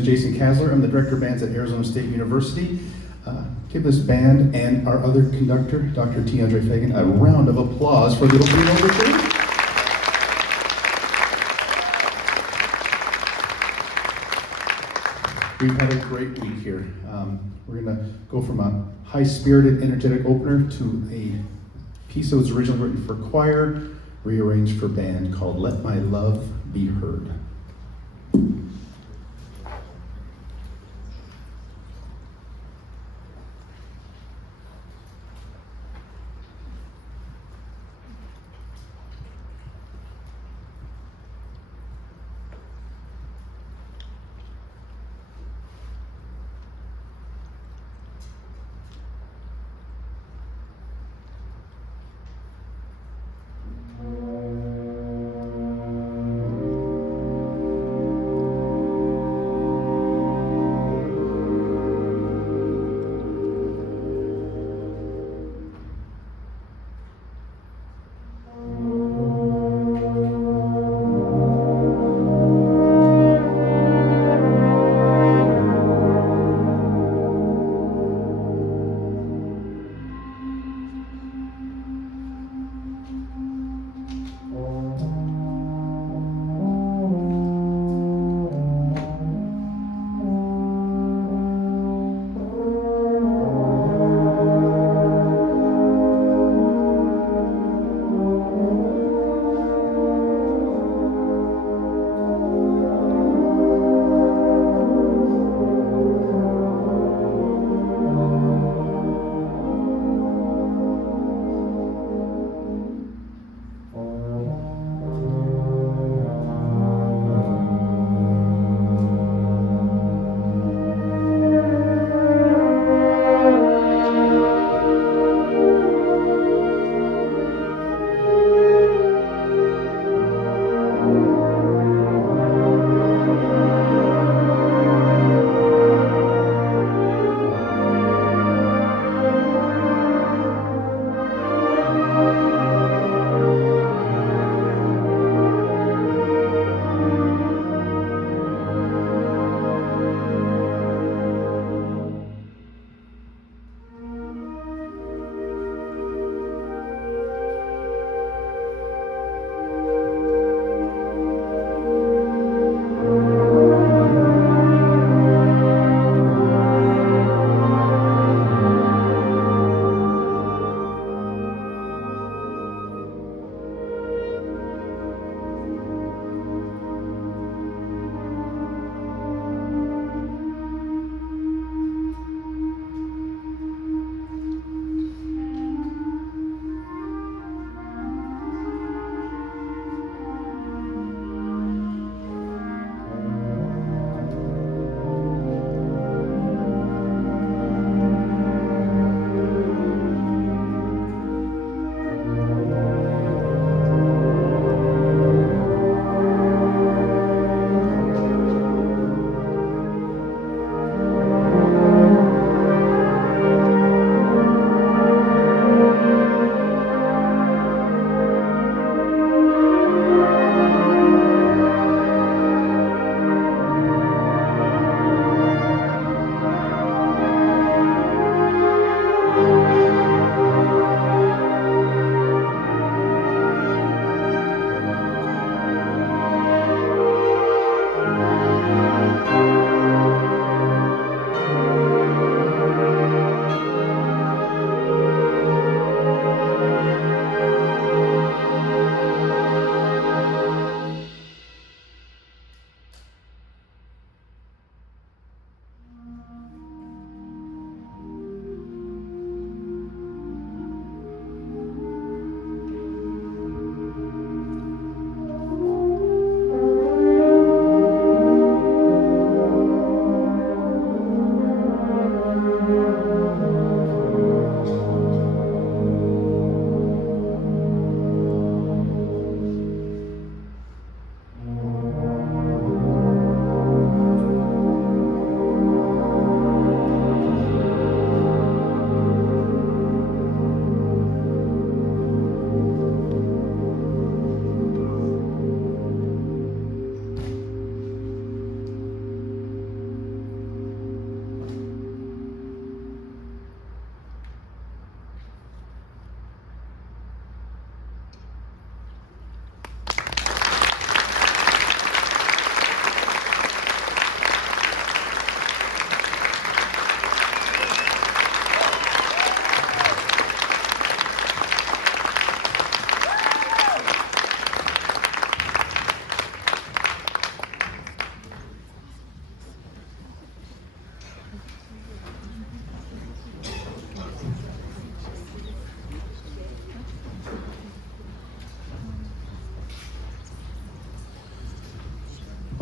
is Jason Kasler. I'm the director of bands at Arizona State University. Give this band and our other conductor, Dr. T. Andre Fagan, a round of applause for the opening overture. We've had a great week here. We're going to go from a high-spirited, energetic opener to a piece that was originally written for choir, rearranged for band, called Let My Love Be Heard.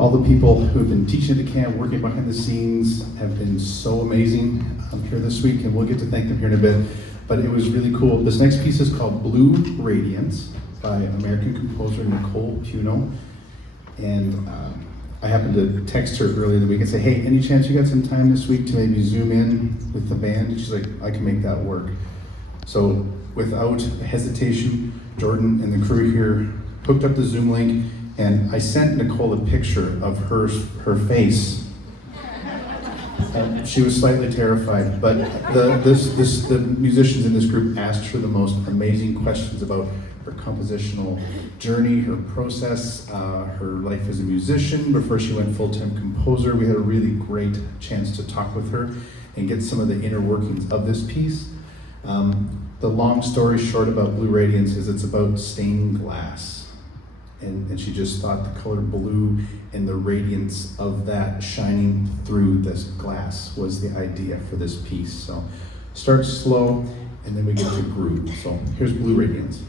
all the people who have been teaching at the camp, working behind the scenes, have been so amazing here this week, and we'll get to thank them here in a bit. But it was really cool. This next piece is called Blue Radiance by American composer Nicole Puno. And I happened to text her earlier in the week and say, hey, any chance you got some time this week to maybe zoom in with the band? And she's like, I can make that work. So without hesitation, Jordan and the crew here hooked up the Zoom link, and I sent Nicole a picture of her face. And she was slightly terrified, but the musicians in this group asked her the most amazing questions about her compositional journey, her process, her life as a musician before she went full-time composer. We had a really great chance to talk with her and get some of the inner workings of this piece. The long story short about Blue Radiance is it's about stained glass. And she just thought the color blue and the radiance of that shining through this glass was the idea for this piece. So start slow, and then we get to groove. So here's Blue Radiance.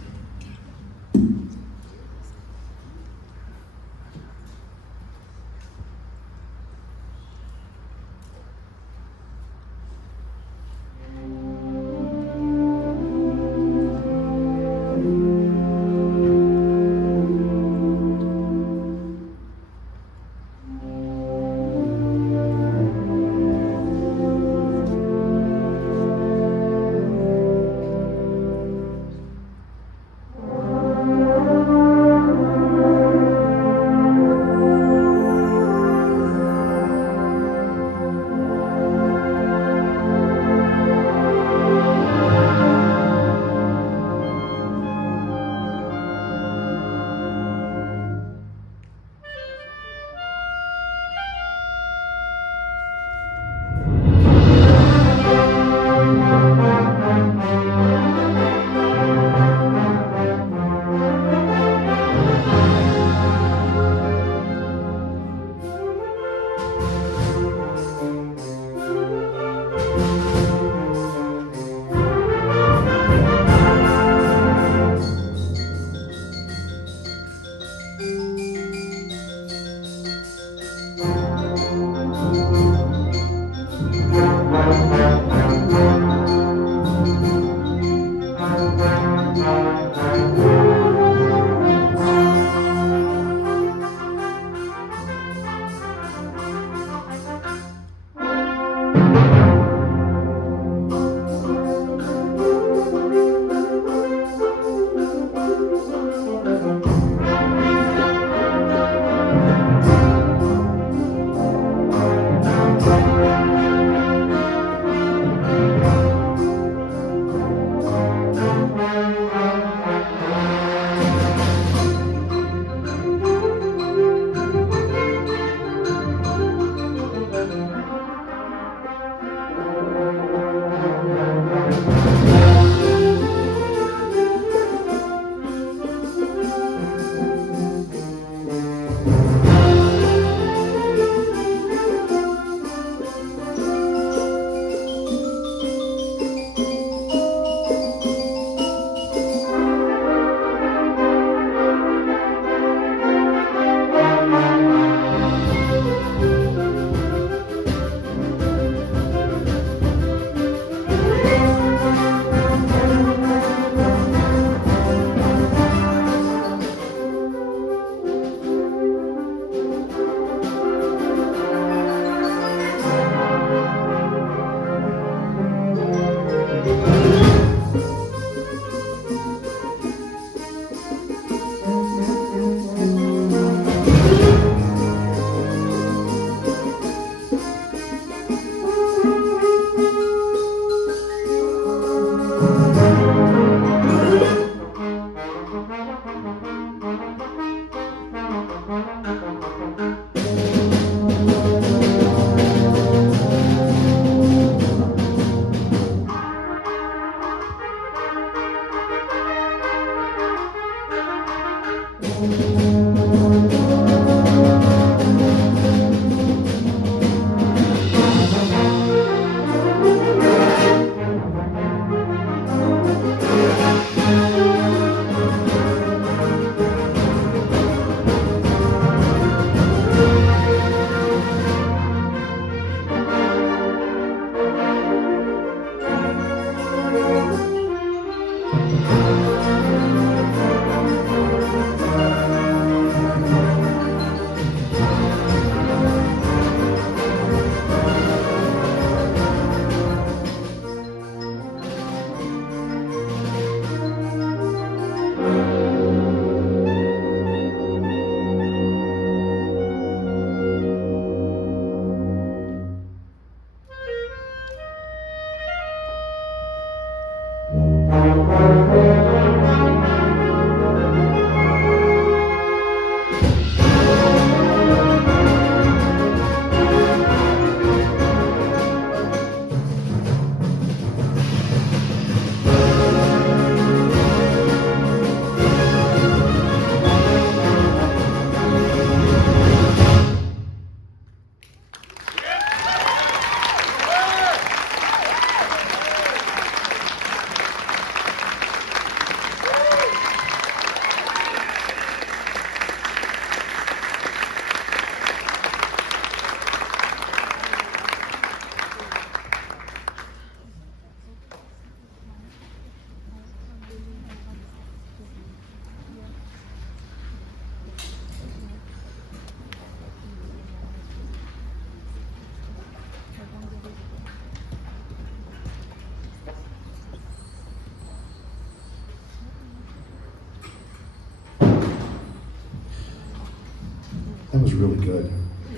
That was really good.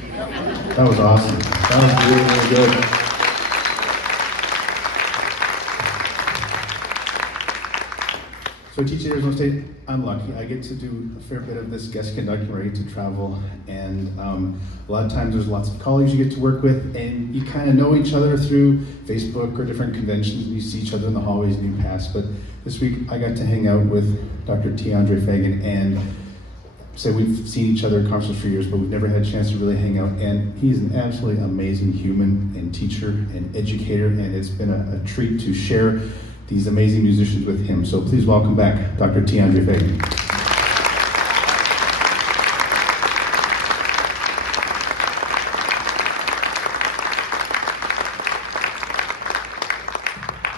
That was awesome. That was really, really good. So teaching at Arizona State, I'm lucky. I get to do a fair bit of this guest conducting, where I get to travel, and a lot of times there's lots of colleagues you get to work with, and you kind of know each other through Facebook or different conventions, and you see each other in the hallways and you pass. But this week I got to hang out with Dr. T. Andre Fagan, and we've seen each other at conferences for years, but we've never had a chance to really hang out. And he's an absolutely amazing human and teacher and educator, and it's been a treat to share these amazing musicians with him. So please welcome back Dr. T. Andre Fagan.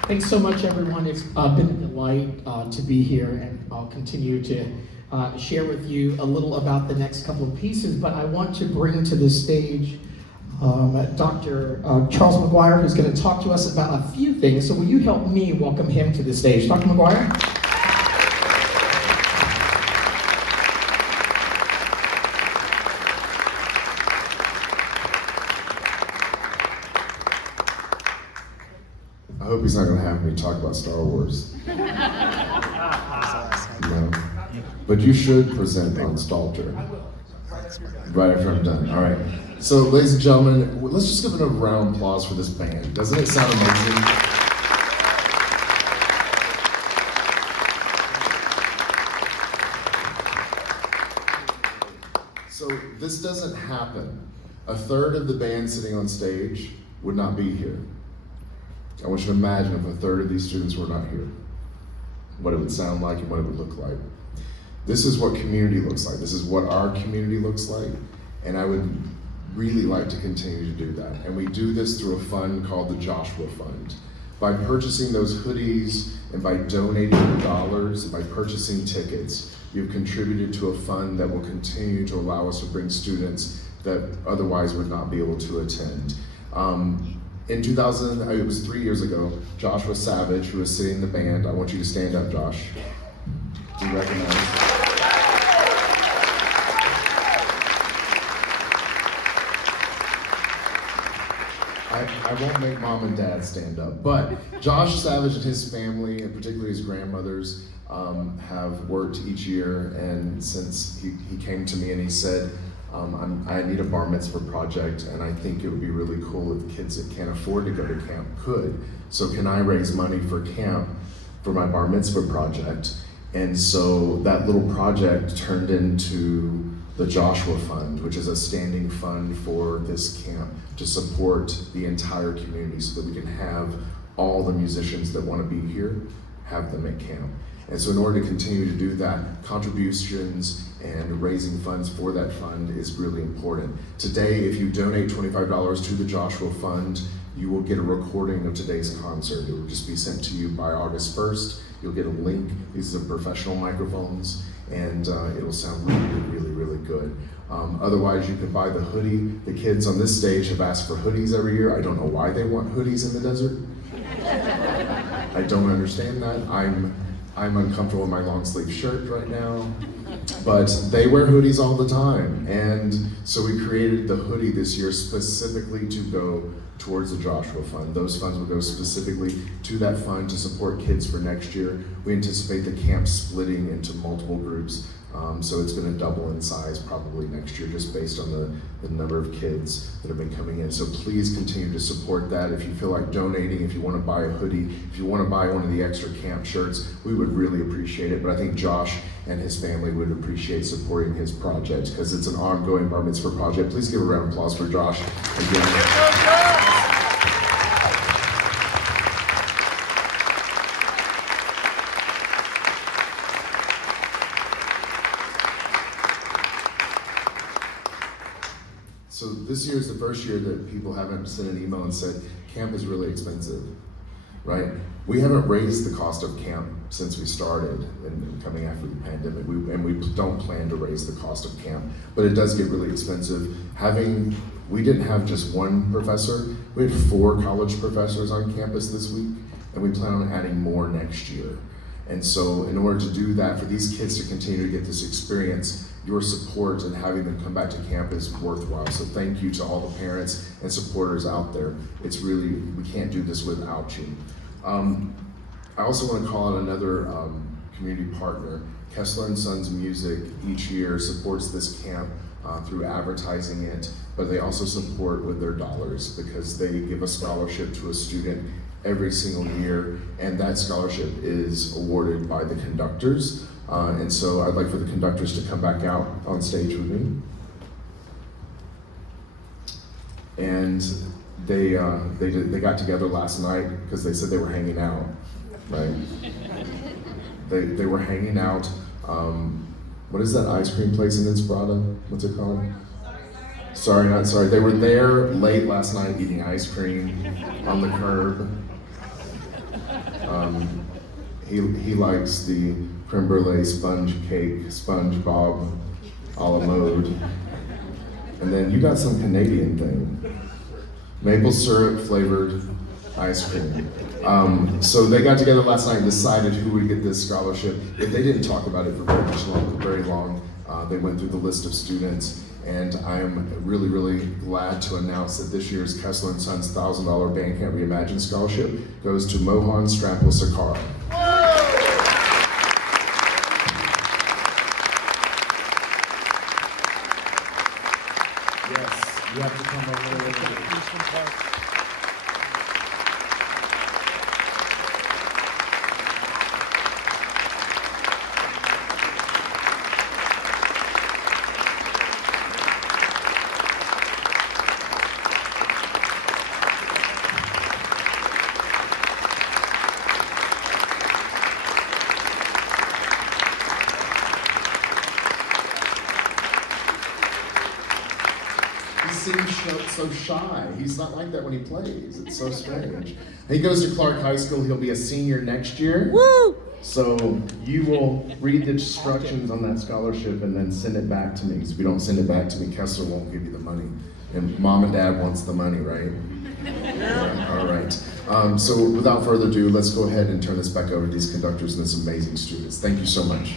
Thanks so much, everyone. It's been a delight to be here, and I'll continue to share with you a little about the next couple of pieces, but I want to bring to the stage Dr. Charles McGuire, who's going to talk to us about a few things. So will you help me welcome him to the stage? Dr. McGuire? I hope he's not going to have me talk about Star Wars. No. But you should present on Stalter right after I'm done. All right. So, ladies and gentlemen, let's just give it a round of applause for this band. Doesn't it sound amazing? So, this doesn't happen. A third of the band sitting on stage would not be here. I want you to imagine if a third of these students were not here, what it would sound like and what it would look like. This is what community looks like. This is what our community looks like, and I would really like to continue to do that. And we do this through a fund called the Joshua Fund. By purchasing those hoodies and by donating your dollars and by purchasing tickets, you've contributed to a fund that will continue to allow us to bring students that otherwise would not be able to attend. In 2000, it was 3 years ago, Joshua Savage, who was sitting in the band, I want you to stand up, Josh. Do you recognize? I won't make mom and dad stand up, but Josh Savage and his family, and particularly his grandmothers, have worked each year, and since he came to me and he said, I need a bar mitzvah project, and I think it would be really cool if kids that can't afford to go to camp could. So can I raise money for camp for my bar mitzvah project? And so that little project turned into the Joshua Fund, which is a standing fund for this camp to support the entire community so that we can have all the musicians that want to be here, have them at camp. And so in order to continue to do that, contributions and raising funds for that fund is really important. Today, if you donate $25 to the Joshua Fund, you will get a recording of today's concert. It will just be sent to you by August 1st. You'll get a link. These are professional microphones, and it'll sound really good. Otherwise, you can buy the hoodie. The kids on this stage have asked for hoodies every year. I don't know why they want hoodies in the desert. I don't understand that. I'm uncomfortable in my long sleeve shirt right now. But they wear hoodies all the time, and so we created the hoodie this year specifically to go towards the Joshua Fund. Those funds will go specifically to that fund to support kids for next year. We anticipate the camp splitting into multiple groups, so it's going to double in size probably next year just based on the number of kids that have been coming in. So please continue to support that. If you feel like donating, if you want to buy a hoodie, if you want to buy one of the extra camp shirts, we would really appreciate it. But I think Josh and his family would appreciate supporting his project because it's an ongoing bar mitzvah project. Please give a round of applause for Josh again. So this year is the first year that people haven't sent an email and said, camp is really expensive, right? We haven't raised the cost of camp since we started and coming after the pandemic. We don't plan to raise the cost of camp, but it does get really expensive. We didn't have just one professor, we had 4 college professors on campus this week, and we plan on adding more next year. And so in order to do that, for these kids to continue to get this experience, your support and having them come back to camp is worthwhile. So thank you to all the parents and supporters out there. It's really, we can't do this without you. I also want to call out another community partner. Kessler and Sons Music each year supports this camp through advertising it, but they also support with their dollars because they give a scholarship to a student every single year, and that scholarship is awarded by the conductors. And so I'd like for the conductors to come back out on stage with me. And they got together last night because they said they were hanging out, right? They were hanging out. What is that ice cream place in Inspirata? What's it called? Sorry, not sorry. They were there late last night eating ice cream on the curb. He likes the creme brulee sponge cake, SpongeBob a la mode. And then you got some Canadian thing. Maple syrup flavored ice cream. So they got together last night and decided who would get this scholarship. They didn't talk about it for very long. They went through the list of students, and I am really, really glad to announce that this year's Kessler and Sons $1,000 Bandcamp Reimagined Scholarship goes to Mohan Strampel Sakara. Yes, you have to come over there. He seems so shy. He's not like that when he plays. It's so strange. He goes to Clark High School. He'll be a senior next year. Woo! So you will read the instructions on that scholarship and then send it back to me. Because if you don't send it back to me, Kessler won't give you the money. And mom and dad wants the money, right? Yeah, all right. So without further ado, let's go ahead and turn this back over to these conductors and these amazing students. Thank you so much.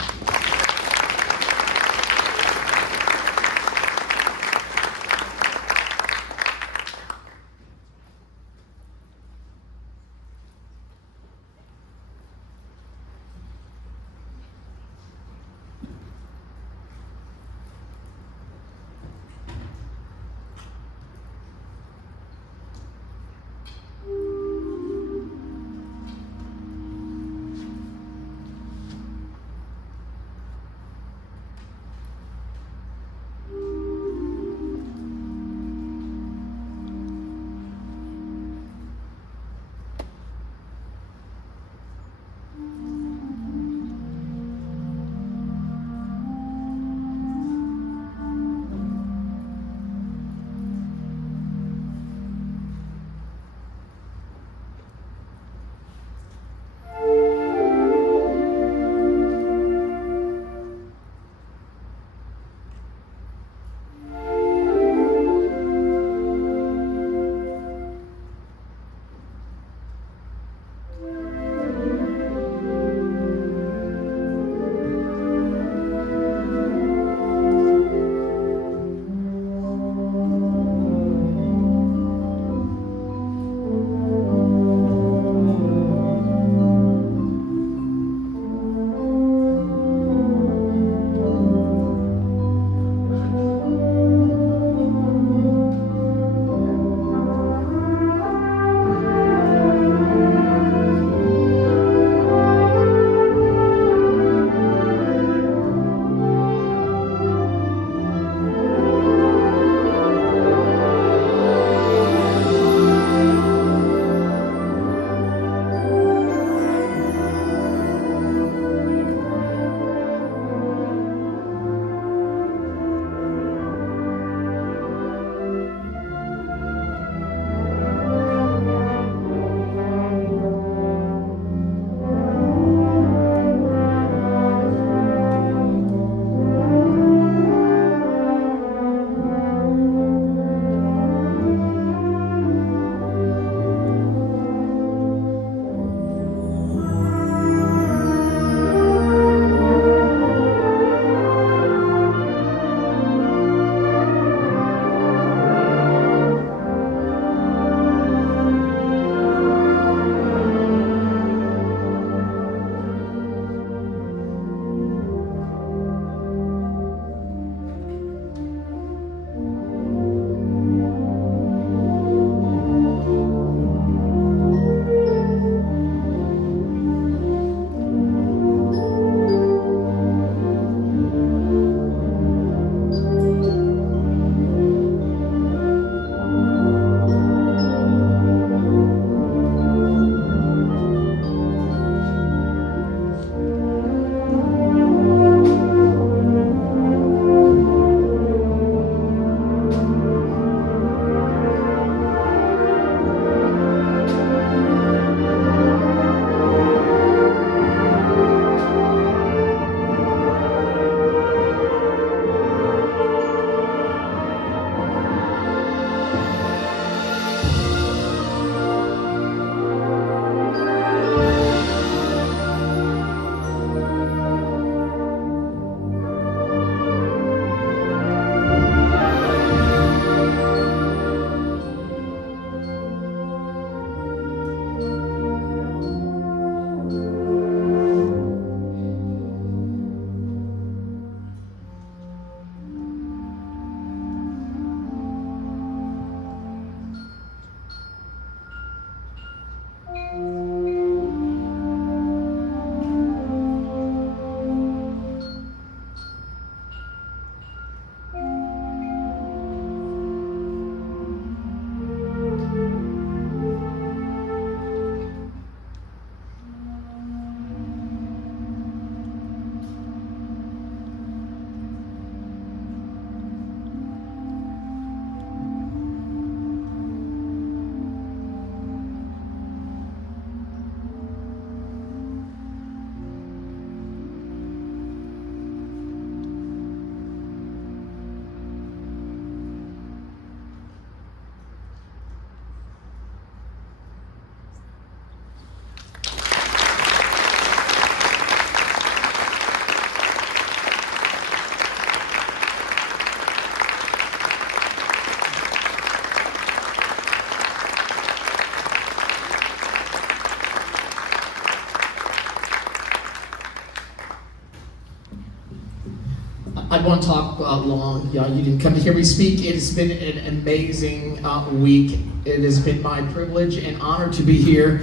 I won't talk long. You didn't come to hear me speak. It's been an amazing week. It has been my privilege and honor to be here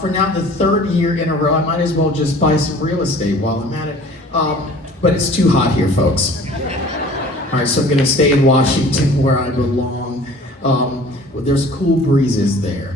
for now the third year in a row. I might as well just buy some real estate while I'm at it. But it's too hot here, folks. All right, so I'm going to stay in Washington where I belong. There's cool breezes there.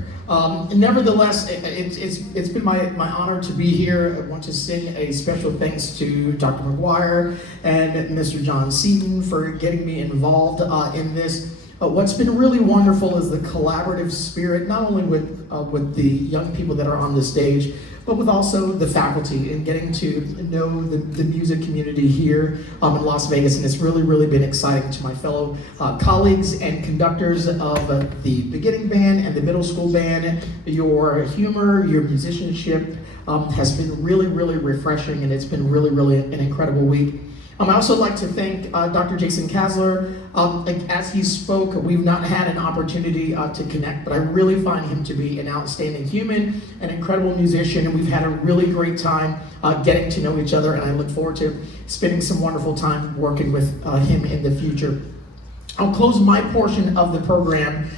Nevertheless, it's been my honor to be here. I want to sing a special thanks to Dr. McGuire and Mr. John Seaton for getting me involved in this. What's been really wonderful is the collaborative spirit, not only with the young people that are on the stage, but with also the faculty and getting to know the music community here in Las Vegas. And it's really, really been exciting to my fellow colleagues and conductors of the beginning band and the middle school band. Your humor, your musicianship has been really, really refreshing, and it's been really, really an incredible week. I also like to thank Dr. Jason Kasler. As he spoke, we've not had an opportunity to connect, but I really find him to be an outstanding human, an incredible musician, and we've had a really great time getting to know each other, and I look forward to spending some wonderful time working with him in the future. I'll close my portion of the program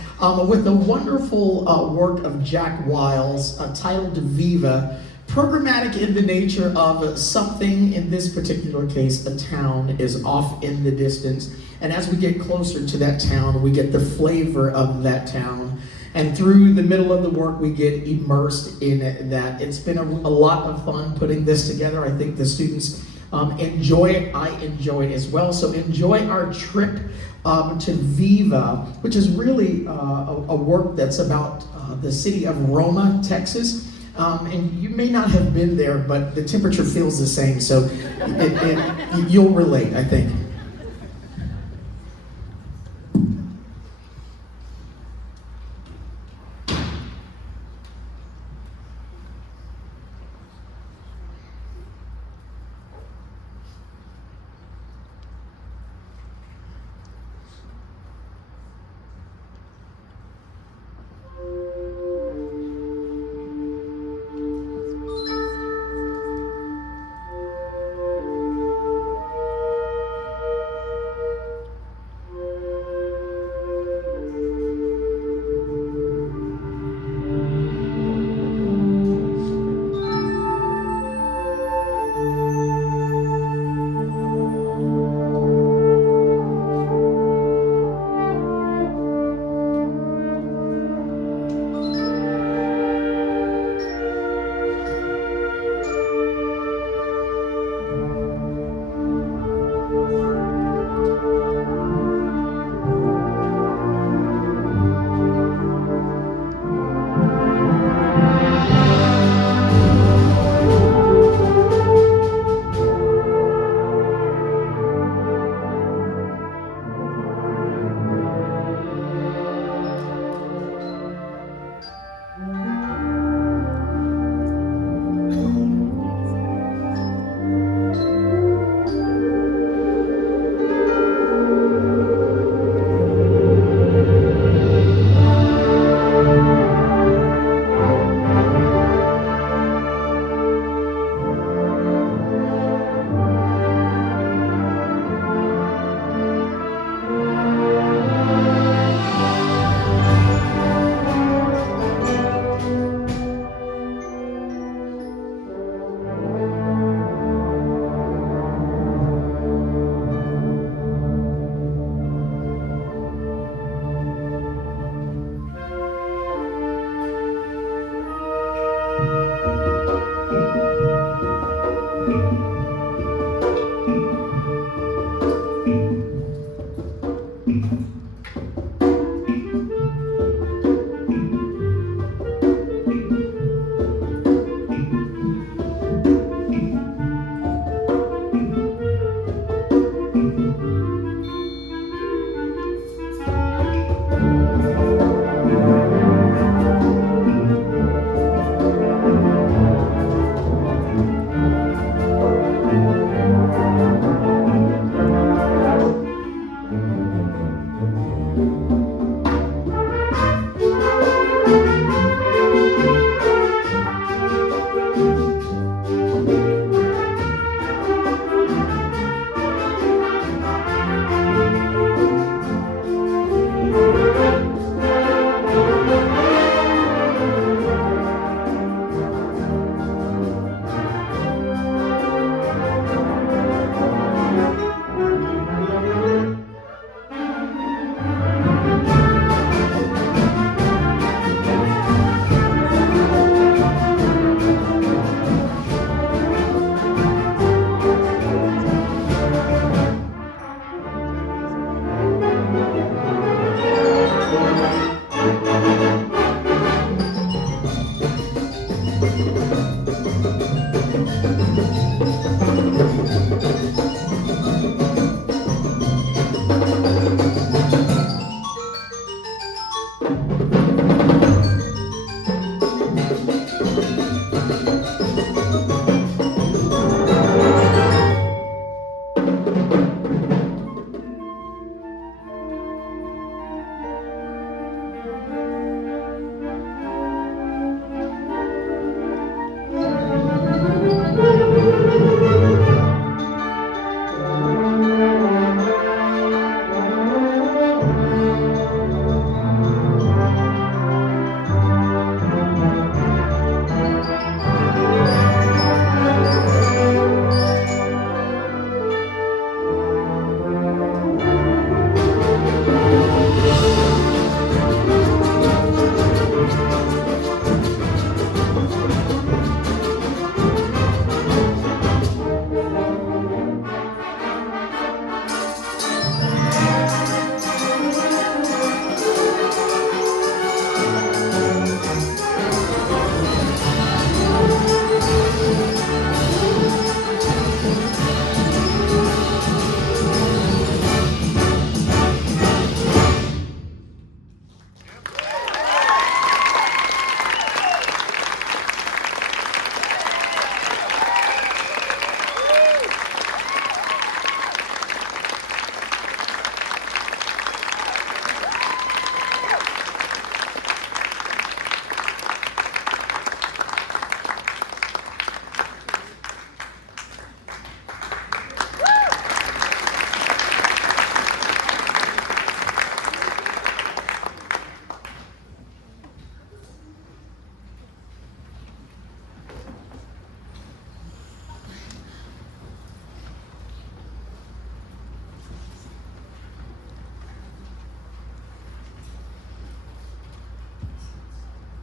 with the wonderful work of Jack Wiles titled Viva, programmatic in the nature of something, in this particular case, a town is off in the distance. And as we get closer to that town, we get the flavor of that town. And through the middle of the work, we get immersed in that. It's been a lot of fun putting this together. I think the students enjoy it. I enjoy it as well. So enjoy our trip to Viva, which is really a work that's about the city of Roma, Texas. And you may not have been there, but the temperature feels the same, so you'll relate, I think.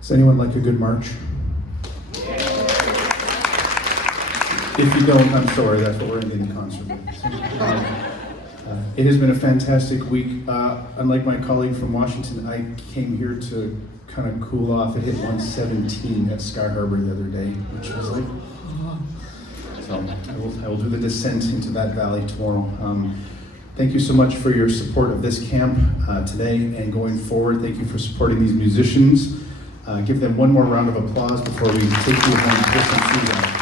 Does anyone like a good march? If you don't, I'm sorry, that's what we're ending the concert with. It has been a fantastic week. Unlike my colleague from Washington, I came here to kind of cool off. It hit 117 at Sky Harbor the other day, which was like, so I will do the descent into that valley tomorrow. Thank you so much for your support of this camp today and going forward. Thank you for supporting these musicians. Give them one more round of applause before we take you home to listen to them.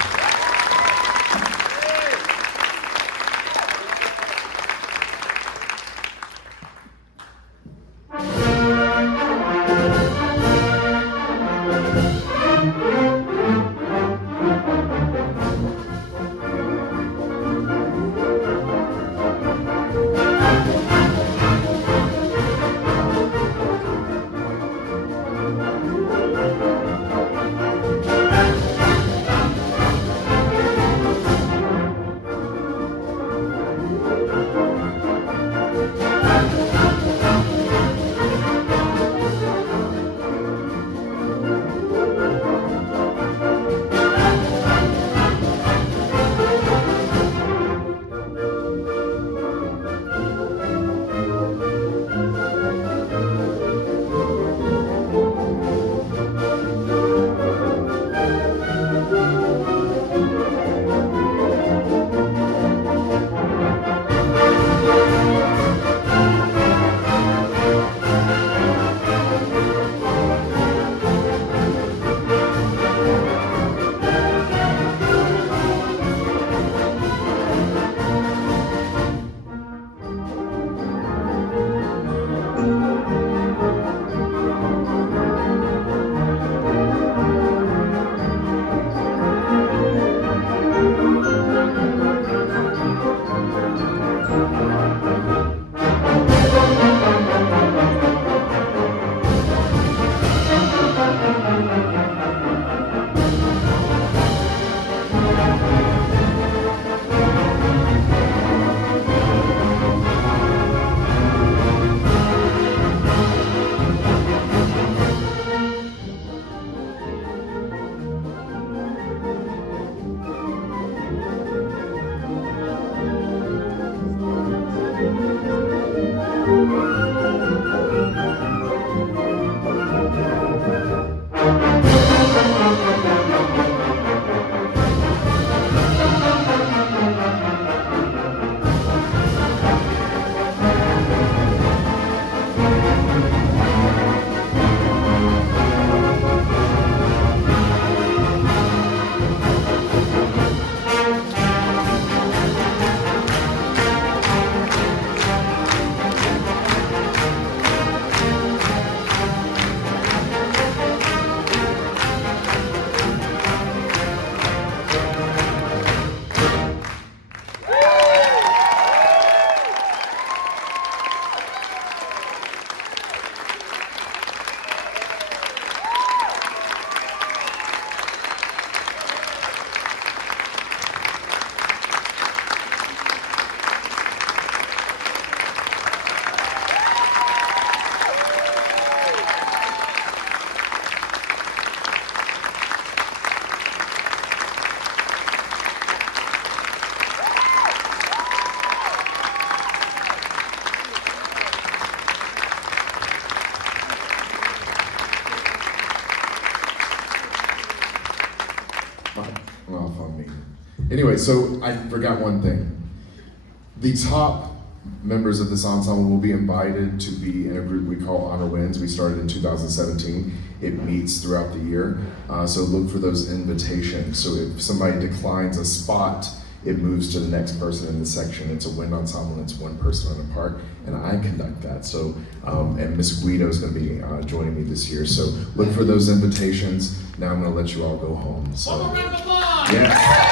Well, fun me. Anyway, so I forgot one thing. The top members of this ensemble will be invited to be in a group we call Honor Wins. We started in 2017. It meets throughout the year. So look for those invitations. So if somebody declines a spot, it moves to the next person in the section. It's a wind ensemble, and it's one person on a part, and I conduct that. So, and Miss Guido is going to be joining me this year. So look for those invitations. Now I'm going to let you all go home. So, One more round of applause! yes.